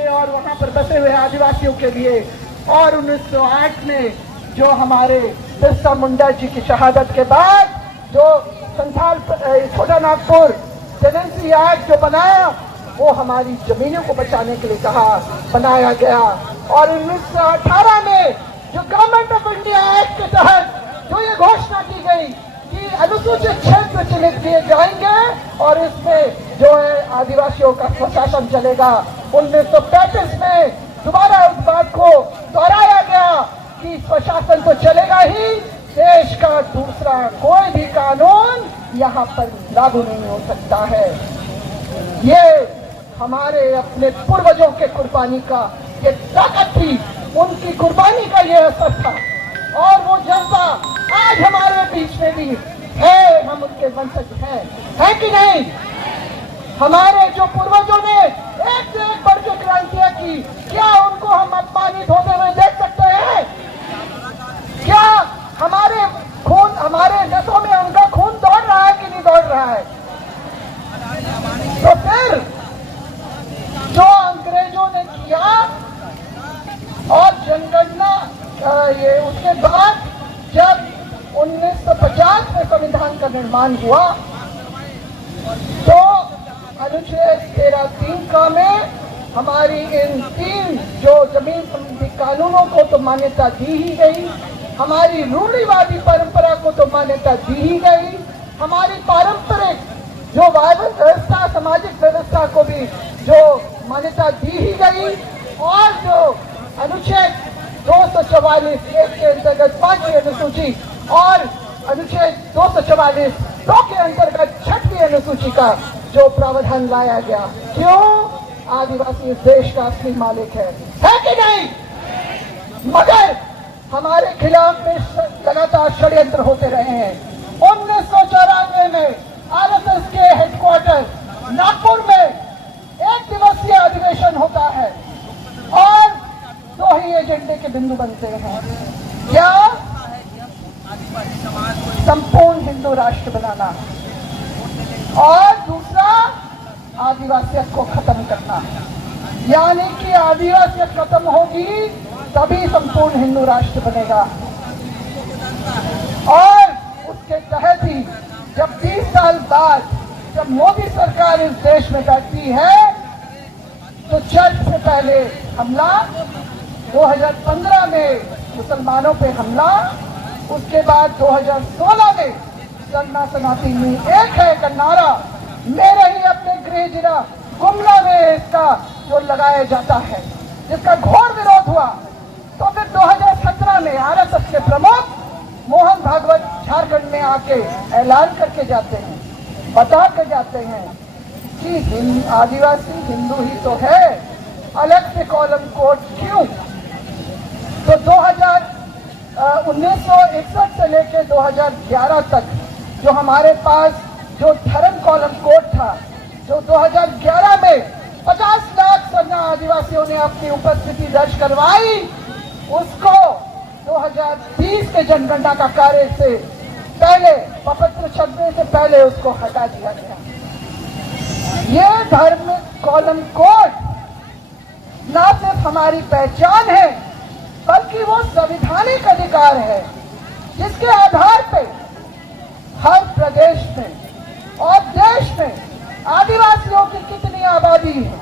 के और वहां पर बसे हुए आदिवासियों के लिए। और 1908 में जो हमारे बिरसा मुंडा जी की शहादत के बाद जो संथाल छोटा नागपुर टेनेंसी एक्ट जो बनाया, वो हमारी जमीनों को बचाने के लिए कहा बनाया गया। और 1918 में जो गवर्नमेंट ऑफ इंडिया एक्ट के तहत जो ये घोषणा की गई कि अनुसूचित क्षेत्र चिन्हित किए जाएंगे और इसमें जो है आदिवासियों का स्वशासन चलेगा। 1935 में दोबारा उस बात को दोहराया गया कि स्वशासन तो चलेगा ही, देश का दूसरा कोई भी कानून यहाँ पर लागू नहीं हो सकता है। ये हमारे अपने पूर्वजों के कुर्बानी का ये ताकत थी, उनकी कुर्बानी का ये असर था। और वो जनता आज हमारे बीच में भी है, हम उनके वंशज हैं कि नहीं? हमारे जो पूर्वजों ने एक से एक बढ़ के क्रांतियां की, क्या उनको हम अपमानित होते हुए देख सकते हैं? क्या हमारे खून, हमारे नसों में उनका खून दौड़ रहा है कि नहीं दौड़ रहा है? तो फिर जो अंग्रेजों ने किया और जनगणना ये उसके बाद जब 1950 में संविधान का निर्माण हुआ तो अनुच्छेद 13(3) में हमारी इन 3 जो जमीन संबंधी कानूनों को तो मान्यता दी ही गई, हमारी रूढ़िवादी परंपरा को तो मान्यता दी ही गई, हमारी पारंपरिक जो व्यवस्था सामाजिक व्यवस्था को भी जो मान्यता दी ही गई। और जो अनुच्छेद 244 के अंतर्गत 5वीं अनुसूची और अनुच्छेद 244 2 के अंतर्गत 6वीं अनुसूची का जो प्रावधान लाया गया, क्यों? आदिवासी इस देश का असली मालिक है कि नहीं? मगर हमारे खिलाफ में लगातार षड्यंत्र होते रहे हैं। 1994 में आरएसएस के हेडक्वार्टर नागपुर में 1 दिवसीय अधिवेशन होता है और 2 ही एजेंडे के बिंदु बनते हैं। क्या? संपूर्ण हिंदू राष्ट्र बनाना और दूसरा आदिवासियत को खत्म करना। यानी कि आदिवासियत खत्म होगी तभी संपूर्ण हिंदू राष्ट्र बनेगा। और उसके तहत ही जब 20 साल बाद जब मोदी सरकार इस देश में बैठती है तो चर्च से पहले हमला, 2015 में मुसलमानों पे हमला, उसके बाद 2016 में सरना सनाती में एक है का नारा मेरे ही अपने गृह जिला गुमला में इसका जो लगाया जाता है, जिसका घोर विरोध हुआ। तो फिर 2017 में आरएसएस के प्रमुख मोहन भागवत झारखंड में आके ऐलान करके जाते हैं, बता कर जाते हैं कि आदिवासी हिंदू ही तो है, अलग से कॉलम कोड क्यों? तो 1961 से लेकर 2011 तक जो हमारे पास जो धर्म कॉलम कोड था, जो 2011 में 50 लाख सरना आदिवासियों ने अपनी उपस्थिति दर्ज करवाई, उसको 2020 के जनगणना का कार्य से पहले, पवित्र छपने से पहले उसको हटा दिया गया। ये धर्म कॉलम कोड न सिर्फ हमारी पहचान है बल्कि वो संवैधानिक अधिकार है जिसके आधार पे हर प्रदेश में और देश में आदिवासियों की कितनी आबादी है,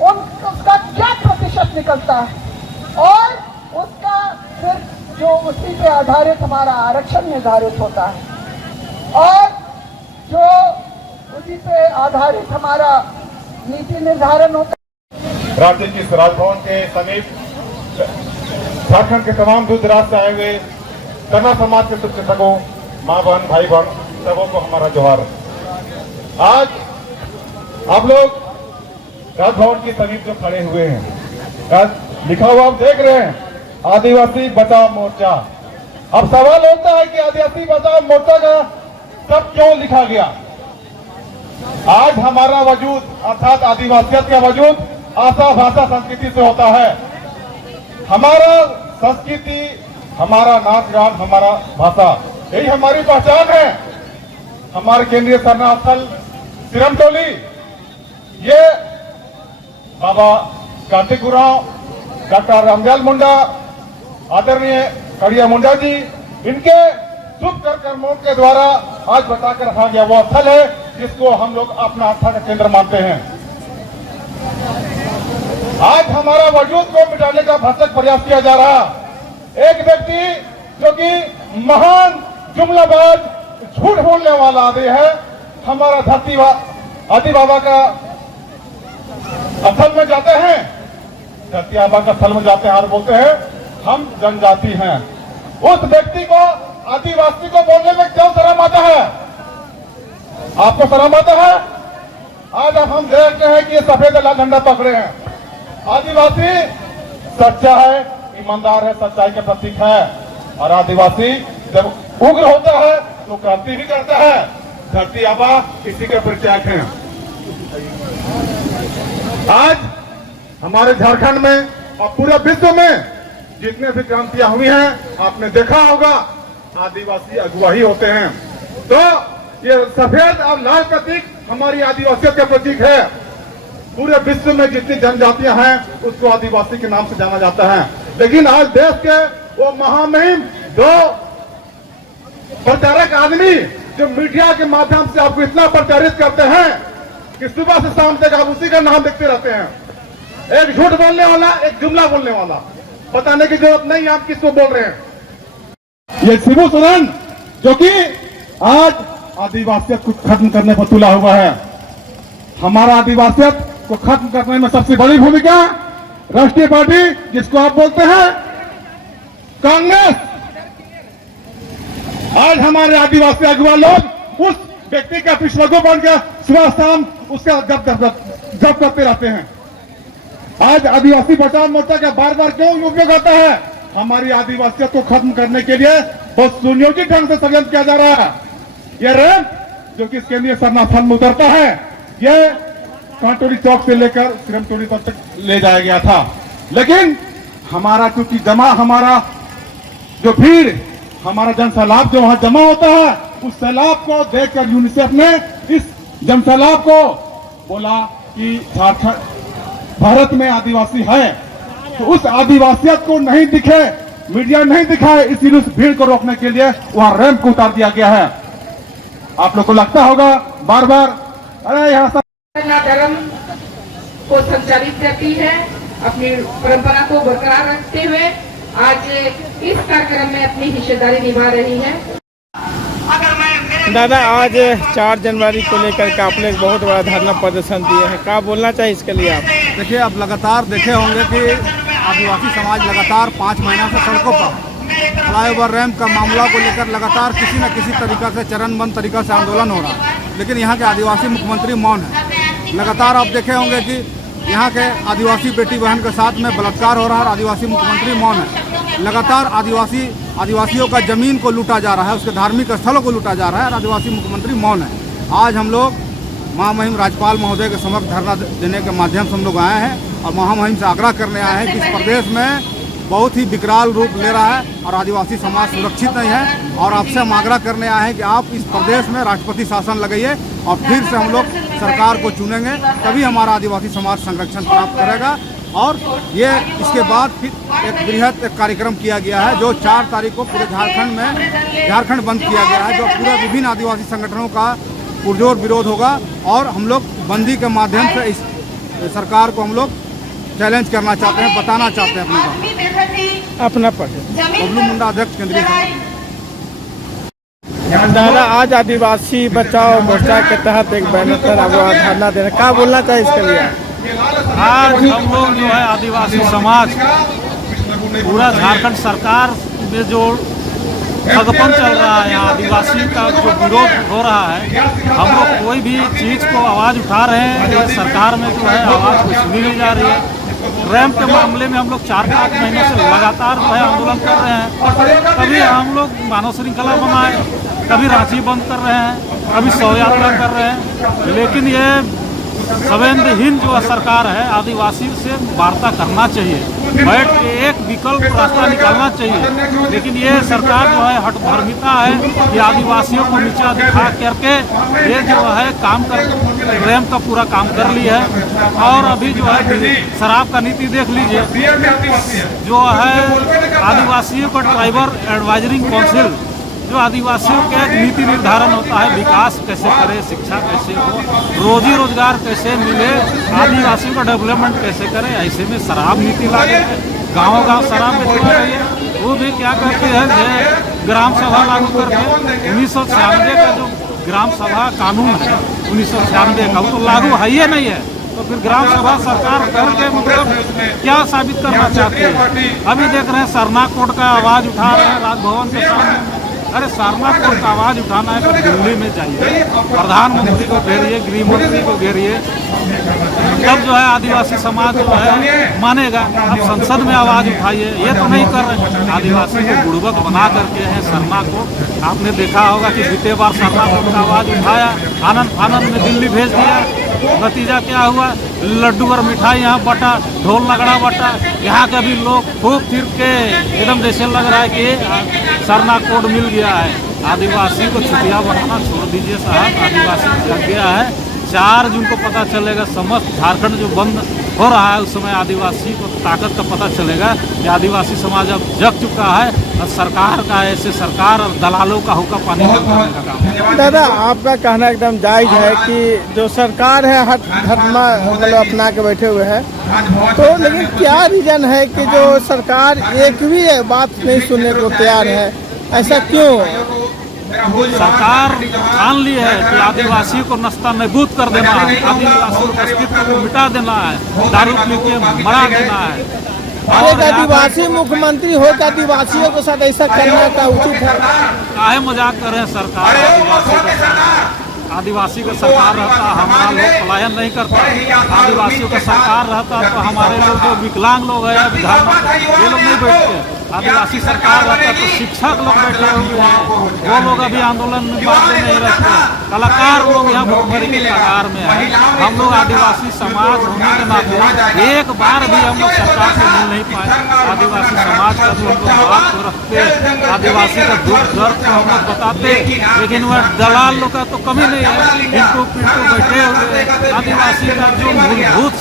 उसका क्या प्रतिशत निकलता है और उसका सिर्फ जो उसी पे आधारित हमारा आरक्षण निर्धारित होता है और जो उसी पे आधारित हमारा नीति निर्धारण होता है। राज्य की राजभवन के समीप झारखंड के तमाम दूर दराज से आए हुए कन्नड़ समाज के शिक्षकों, माँ बहन, भाई बहन, सबों को हमारा जोहार। आज आप लोग राजभवन के समीप जो खड़े हुए हैं, लिखा हुआ आप देख रहे हैं, आदिवासी बचाओ मोर्चा। अब सवाल होता है कि आदिवासी बचाओ मोर्चा का सब क्यों लिखा गया? आज हमारा वजूद अर्थात आदिवासियत का वजूद आशा भाषा संस्कृति से होता है। हमारा संस्कृति, हमारा नाच गान, हमारा भाषा, यही हमारी पहचान है। हमारे केंद्रीय शरणार्थल सिरमटोली, ये बाबा कार्तिक उरांव, डॉक्टर रामदयाल मुंडा, आदरणीय कड़िया मुंडा जी, इनके शुभ कर्मों के द्वारा आज बताकर रखा गया वो स्थल है जिसको हम लोग अपना आस्था का केंद्र मानते हैं। आज हमारा वजूद को मिटाने का भरसक प्रयास किया जा रहा। एक व्यक्ति जो कि महान जुमलाबाज, झूठ बोलने वाला आदि है, हमारा धरती आदि बाबा का स्थल में जाते हैं, धरती बाबा का स्थल में जाते हैं और बोलते हैं हम जनजाति हैं। उस व्यक्ति को, आदिवासी को बोलने में क्यों शर्म आता है? आपको शर्म आता है? आज अब हम देखते हैं कि ये सफेद लाल झंडा पकड़े हैं। आदिवासी सच्चा है, ईमानदार है, सच्चाई का प्रतीक है। और आदिवासी जब उग्र होता है तो क्रांति भी करता है। धरती आबा इसी के परिचायक हैं। आज हमारे झारखंड में और पूरे विश्व में जितने भी क्रांतियां हुई हैं, आपने देखा होगा आदिवासी अगुवा ही होते हैं। तो ये सफेद और लाल प्रतीक हमारी आदिवासियों के प्रतीक है। पूरे विश्व में जितनी जनजातियां हैं उसको आदिवासी के नाम से जाना जाता है। लेकिन आज देश के वो महामहिम दो प्रचारक आदमी जो मीडिया के माध्यम से आपको इतना प्रचारित करते हैं कि सुबह से शाम तक आप उसी का नाम देखते रहते हैं। एक झूठ बोलने वाला, एक जुमला बोलने वाला, बताने की जरूरत नहीं आप किसको बोल रहे हैं। ये शिबू सोरेन जो कि आज आदिवासियत को खत्म करने पर तुला हुआ है। हमारा आदिवासियत को खत्म करने में सबसे बड़ी भूमिका राष्ट्रीय पार्टी जिसको आप बोलते हैं कांग्रेस। आज हमारे आदिवासी अगुवा लोग उस व्यक्ति का पिछवागो बन के सुबह शाम उसका जब करते रहते हैं। आज आदिवासी बचाव मोर्चा का बार बार क्यों उपयोग आता है? हमारी आदिवासियत को खत्म करने के लिए बहुत सुनियोजित ढंग से षड्यंत्र किया जा रहा है। ये रैंप जो कि केंद्रीय सरनाथन में उतरता है, ये कांटोली चौक से लेकर सिरमटोली तक ले जाया गया था। लेकिन हमारा चूंकि हमारा जो भीड़, हमारा जनसैलाब जो वहां जमा होता है, उस सैलाब को देखकर यूनिसेफ ने इस जनसैलाब को बोला कि झारखंड भारत में आदिवासी है, तो उस आदिवासियत को नहीं दिखे, मीडिया नहीं दिखाए, इसीलिए उस भीड़ को रोकने के लिए वहां रैंप को उतार दिया गया है। आप लोग को लगता होगा बार बार, अरे यहाँ धर्म को संचालित करती है, अपनी परंपरा को बरकरार रखते हुए आज इस कार्यक्रम में अपनी हिस्सेदारी निभा रही है। दादा, आज 4 जनवरी को लेकर के आपने एक बहुत बड़ा धरना प्रदर्शन दिया है, क्या बोलना चाहिए इसके लिए आप? देखिए, आप लगातार देखे होंगे कि आदिवासी समाज लगातार 5 महीना से सड़कों पर फ्लाईओवर रैंप का मामला को लेकर लगातार किसी न किसी तरीका से चरणबद्ध तरीका से आंदोलन हो रहा है। लेकिन यहाँ के आदिवासी मुख्यमंत्री मौन है। लगातार आप देखे होंगे कि यहाँ के आदिवासी बेटी बहन के साथ में बलात्कार हो रहा है और आदिवासी मुख्यमंत्री मौन है। लगातार आदिवासियों का जमीन को लूटा जा रहा है, उसके धार्मिक स्थलों को लूटा जा रहा है और आदिवासी मुख्यमंत्री मौन है। आज हम लोग महामहिम राज्यपाल महोदय के समक्ष धरना देने के माध्यम से हम लोग आए हैं और महामहिम से आग्रह करने आए हैं कि इस प्रदेश में बहुत ही विकराल रूप ले रहा है और आदिवासी समाज सुरक्षित नहीं है। और आपसे हम आग्रह करने आए हैं कि आप इस प्रदेश में राष्ट्रपति शासन लगाइए और फिर से हम लोग सरकार को चुनेंगे, तभी हमारा आदिवासी समाज संरक्षण प्राप्त करेगा। और ये इसके बाद फिर एक बृहद कार्यक्रम किया गया है जो 4 तारीख को पूरे झारखंड बंद किया गया है, जो पूरे विभिन्न आदिवासी संगठनों का पुरजोर विरोध होगा। और हम लोग बंदी के माध्यम से इस सरकार को हम लोग चैलेंज करना चाहते हैं, बताना चाहते हैं अपना पद। बबलू मुंडा, अध्यक्ष केंद्रीय दादा, आज आदिवासी बचाओ मोर्चा के तहत एक बैनर धरना देना, क्या बोलना चाहिए इसके लिए? आज हम लोग जो है आदिवासी समाज पूरा झारखंड सरकार में जो ठगपन चल रहा है, यहाँ आदिवासी का जो विरोध हो रहा है, हम लोग कोई भी चीज़ को आवाज़ उठा रहे हैं, ये सरकार में जो है आवाज़ को सुनी नहीं जा रही है। रैंप के मामले में हम लोग 4-5 महीनों से लगातार जो है आंदोलन कर रहे हैं। कभी हम लोग मानव श्रृंखला बनाए, कभी रांची बंद कर रहे हैं, कभी शव यात्रा कर रहे हैं, लेकिन ये संवेदनहीन जो सरकार है, आदिवासी से वार्ता करना चाहिए, बैठ के एक विकल्प रास्ता निकालना चाहिए। लेकिन ये सरकार जो है हठधर्मिता है कि आदिवासियों को नीचा दिखा करके ये जो है काम कर रैम का पूरा काम कर ली है। और अभी जो है शराब का नीति देख लीजिए, जो है आदिवासियों का ट्राइबल एडवाइजरी काउंसिल जो आदिवासियों के एक नीति निर्धारण होता है, विकास कैसे करे, शिक्षा कैसे हो, रोजी रोजगार कैसे मिले, आदिवासियों का डेवलपमेंट कैसे करे, ऐसे में शराब नीति लागे, गाँव गाँव शराब बेचवा रही है। वो भी क्या करती है, ग्राम सभा लागू करके 1996 का जो ग्राम सभा कानून है 1996 का, वो तो लागू है ही नहीं है। तो फिर ग्राम सभा सरकार करके मतलब क्या साबित करना चाहती है? अभी देख रहे हैं सरना कोर्ट का आवाज़ उठा रहे हैं राजभवन के सामने। अरे सरना कोर्ट का आवाज़ उठाना है तो दिल्ली में जाइए, प्रधानमंत्री को घेरिए, गृह मंत्री को घेरिए, तब जो है आदिवासी समाज जो है मानेगा। अब संसद में आवाज़ उठाइए, ये तो नहीं कर रहे। आदिवासी को बुड़बक बना करके है सरना कोर्ट। आपने देखा होगा कि बीते बार सरना कोर्ट का आवाज़ उठाया, आनंद फानंद में दिल्ली भेज दिया। नतीजा क्या हुआ? लड्डू और मिठाई यहाँ बटा, ढोल लगड़ा बटा। यहाँ के भी लोग खूब फिर के एकदम जैसे लग रहा है कि सरना कोड मिल गया है। आदिवासी को छुट्टियाँ बनाना छोड़ दीजिए साहब। आदिवासी जग गया है। 4 जून को पता चलेगा, समस्त झारखंड जो बंद हो रहा है उस समय आदिवासी को ताकत का पता चलेगा कि आदिवासी समाज अब जग चुका है। और सरकार का ऐसे सरकार और दलालों का हुक्का पानी बंद करने का काम है। दादा, आपका कहना एकदम जायज है कि जो सरकार है हट धर्मा मतलब अपना के बैठे हुए है, तो लेकिन क्या रीजन है कि जो सरकार एक भी बात नहीं सुनने को तैयार है? ऐसा क्यों? सरकार ठान ली है कि आदिवासी को नस्ता नबूद कर देना है, आदिवासियों के अस्तित्व को मिटा देना है, दारू पी के मरा देना है। एक आदिवासी मुख्यमंत्री हो तो आदिवासियों के साथ ऐसा करना का उचित है? काहे मजाक कर रहे हैं सरकार? आदिवासी का सरकार रहता हमारा लोग पलायन नहीं करता। आदिवासियों का सरकार रहता तो हमारे लोग जो विकलांग लोग हैं ये लोग नहीं बैठते। आदिवासी सरकार रहता तो शिक्षक लोग बैठे हुए हैं, वो लोग अभी आंदोलन में भाग नहीं रहते। कलाकार लोग यहाँ भुखमरी के कगार में है। हम लोग आदिवासी समाज होने के नाते एक बार भी हम लोग सरकार से मिल नहीं पाए। आदिवासी समाज का जो हम लोग बात को रखते, आदिवासी का दुख दर्द को हम लोग बताते, लेकिन वह दलाल लोग का तो कमी नहीं है। पिंटू बैठे हुए आदिवासी का जो मूलभूत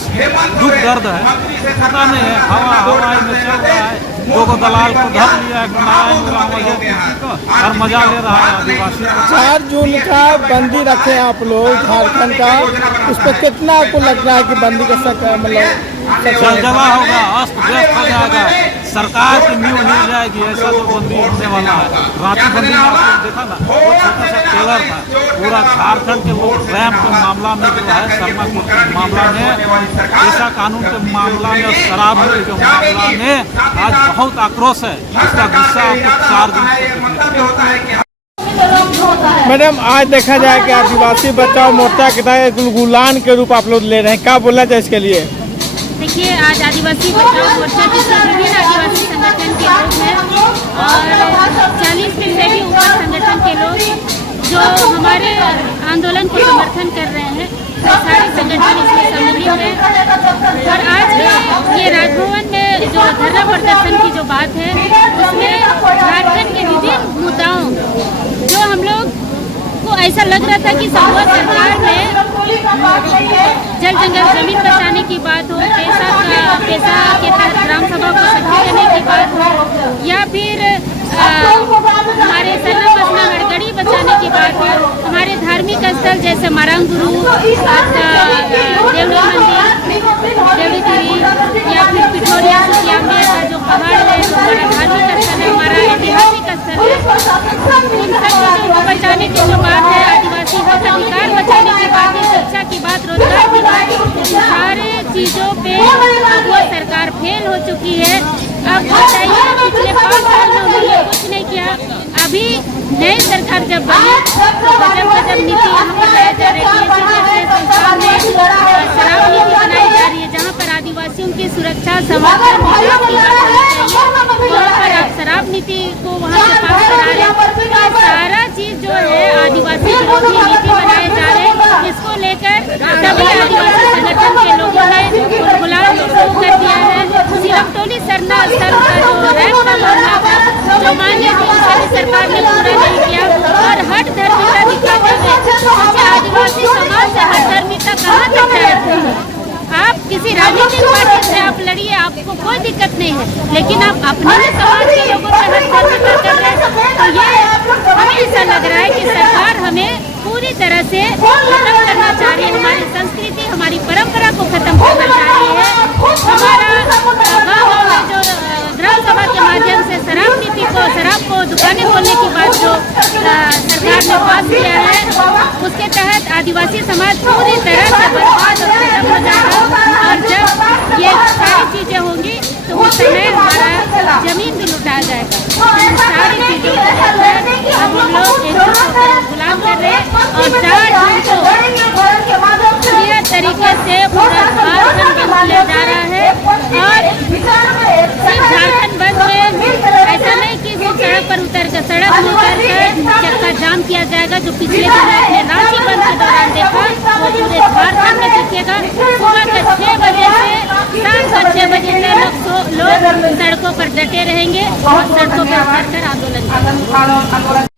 दुख दर्द है पता नहीं है। हवाई में चल रहा है, लोगों दलाल को धर लिया और मजा ले रहा है आदिवासी। 4 जून का बंदी रखे आप लोग झारखंड का, उस पर कितना आपको लग रहा है कि बंदी का मतलब जगह होगा, अस्त व्यस्त हो जाएगा, सरकार की नींव हिल जाएगी। ऐसा जो बंदी होने वाला है, रांची बंदी में देखा ना, वो छोटा सा टेलर था। पूरा झारखंड के लोग रैम के मामला में जो है, शर्मा कोर्ट के मामला में, पेशा कानून के मामला में और शराब के मामला में आज बहुत आक्रोश है। इसका गुस्सा आपको 4 जून मैडम, आज देखा जाए कि आदिवासी बचाओ मोर्चा के तहत गुलगुलान के रूप आप लोग ले रहे हैं, क्या बोलना चाहिए इसके लिए? देखिए, आज आदिवासी बचाओ मोर्चा जिसमें विभिन्न आदिवासी संगठन के लोग हैं और 40 से भी ऊपर संगठन के लोग जो हमारे आंदोलन को समर्थन कर रहे हैं, तो सारे संगठन इसमें सम्मिलित हैं। और आज ये राजभवन में जो धरना प्रदर्शन की जो बात है, उसमें झारखंड के विभिन्न मुद्दाओं जो हम लोग को ऐसा लग रहा था कि संघ सरकार में जल जंगल जमीन बचाने की बात हो, पेशा के तहत ग्राम सभा को शक्ति देने की बात हो, या फिर हमारे सरना बसना हड़गड़ी बचाने की बात हो, हमारे धार्मिक स्थल जैसे मारंगुरु, देवली मंदिर, देवली तिरी, या फिर पिठोरिया सुखियामे का जो पहाड़ है, जो हमारा धार्मिक स्थल है, हमारा ऐतिहासिक स्थल है, उन सब चीज़ों को बचाने की जो बात है, आदिवासी अधिकार बचाने की बात है, शिक्षा की बात, रोजगार की बात, सारे चीज़ों पे वो सरकार फेल हो चुकी है। अब बताइए, पिछले 5 साल में उन्होंने कुछ नहीं किया। अभी नई सरकार जब बनी तो गजब नीति यहाँ पर लाई जा रही है, शराब नीति बनाई जा रही है, जहाँ पर आदिवासियों की सुरक्षा समर्थन विकास की बात होनी चाहिए, वहाँ पर आप शराब नीति को वहाँ से पास करा रहे हैं। सारा चीज़ जो है आदिवासी विरोधी नीति बनाए जा रहे हैं, इसको लेकर तभी आदिवासी संगठन के लोगों ने गुलाम शुरू कर दिया है। सिरमटोली सरना स्थल का जो रैंप का मामला था, जो माननीय सरकार ने पूरा नहीं किया और हट धर्मिता दिखाते हुए आदिवासी समाज से हट धर्मिता कहाँ तक जाती है। आप किसी राजनीतिक पार्टी से आप लड़िए, आपको कोई दिक्कत नहीं है, लेकिन आप अपने ही समाज के लोगों से हट धर्मिता कर रहे हैं। तो ये हमें ऐसा लग रहा है कि सरकार हमें पूरी तरह से खत्म करना चाह रही है, हमारी संस्कृति, हमारी परंपरा को खत्म करना चाह रही है। हमारा गाँव में जो ग्राम सभा के माध्यम से शराब नीति को, शराब को दुकानें खोलने की बात जो सरकार ने पास किया है, उसके तहत आदिवासी समाज पूरी तरह से बर्बाद और खत्म हो जाएगा। और जब ये सारी चीजें होंगी तो उस समय हमारा जमीन भी लुटा जाएगा। इन सारी चीजों को लेकर अब हम लोग एक दूसरे को गुलाम कर रहे हैं और 4 जून को पूरी तरीके से पूरा झारखंड बंद ले जा रहा है। और सिर्फ झारखंड बंद में ऐसा नहीं कि वो सड़क पर उतर कर चक्का जाम किया जाएगा, जो पिछले दिनों अपने रांची बंद के दौरान देखा, वो पूरे झारखंड में दिखेगा। सुबह के 6 बजे से शाम को 6 बजे तक लोग सड़कों पर डटे रहेंगे और सड़कों पर उतर कर आंदोलन करेंगे।